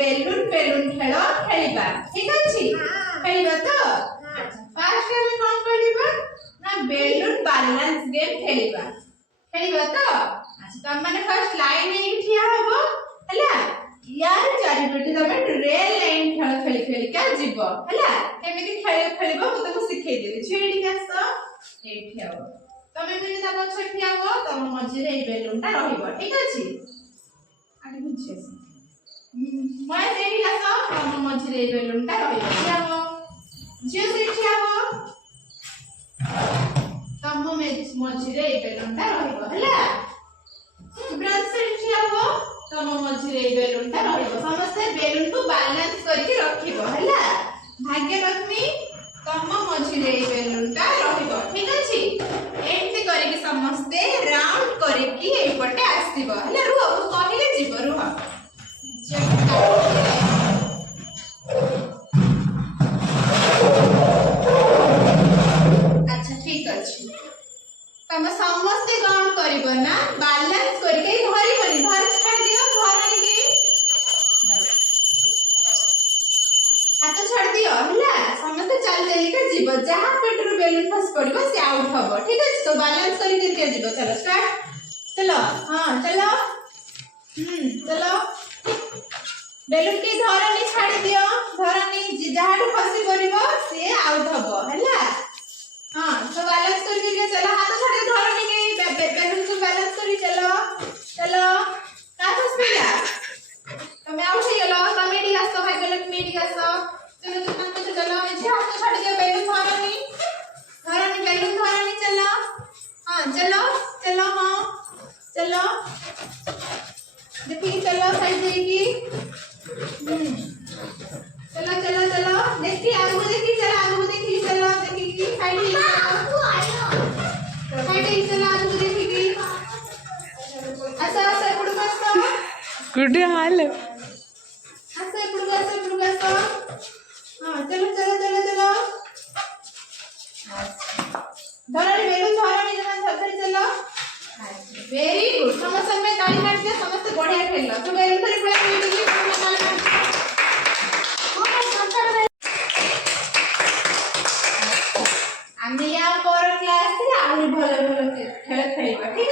balloon balloon खेल खेलिबा ठीक अछि खेलिबा तो फर्स्ट हम कोन खेलिबा ना बेलून बैलेंस गेम खेलिबा खेलिबा तो अच्छा त माने फर्स्ट लाइन में ठिया हबो हला यार चारि बेटी तमे रेल लाइन खेल खेली खेली का जीवो हला केमिति खेल खेलिबो म तुमको सिखै देबी छेडी कास एठी आओ तमे मिनि ता पछ ठिया हो तम मझी रे बेलून ता रहिबो ठीक अछि आगे बुझछे मैं देखि लासो तम मझी रे बेलून ता रहिबो ठिया हो जे से ठिया हो तम मझी रे बेलून ता रहिबो हला ब्रांच से ठिया हो तम मझी रे बेलून ता रहिबो समस्त बेलून को बैलेंस करके रखिबो हला भाग्य लक्ष्मी तम मझी रे बेलून ता रहिबो ठीक अछि एंती करके समस्त राउंड करके ए पटे आसीबो हला रुह मु कहिले जीवो रुह अच्छा ठीक अछि तम समस्त काउंट करिबो ना बैलेंस करके धरि बनी धर छाड़ दियो धरनी के हाथ छाड़ दियो हला समस्त चल चली के जीवो जहां पेटरू बेलून फस पड़िबो से आउट हबो ठीक अछि तो बैलेंस करके के जीवो चलो स्टार्ट चलो हां चलो चलो बेलून की धरनी छाड़ दियो धरनी जहां फसी पड़िबो से आउट हबो हला हां तो बैलेंस करके के चलो हाथ छाड़ धरनी के बेलून को बैलेंस करी चलो चलो का फस पड़ा तमे आउट हो गेलो तमे डी आसो भाई बेलून मेडी आसो चलो तुम तो चलो जे हाथ छाड़ दियो बेलून धरनी बेलून धरनी चलो हां चलो चलो हां चलो देखी चलो साइड देगी चलो चलो चलो देखी आगू देखी चलो आगू देखी चलो देखी की साइड ही साइड ही चलो आगू देखी की ऐसा ऐसा पुड़ बसो गुड हाल ऐसा पुड़ बसो हां चलो चलो चलो चलो धरनी बेलून धरनी जमा धर चलो वेरी गुड समस्त में ताली मार दिया समस्त बढ़िया खेललो तो बेलून धरी पूरा मिली ताली मार आमे या पर क्लास रे आहुरी भलो भलो खेल खेलिबा ठीक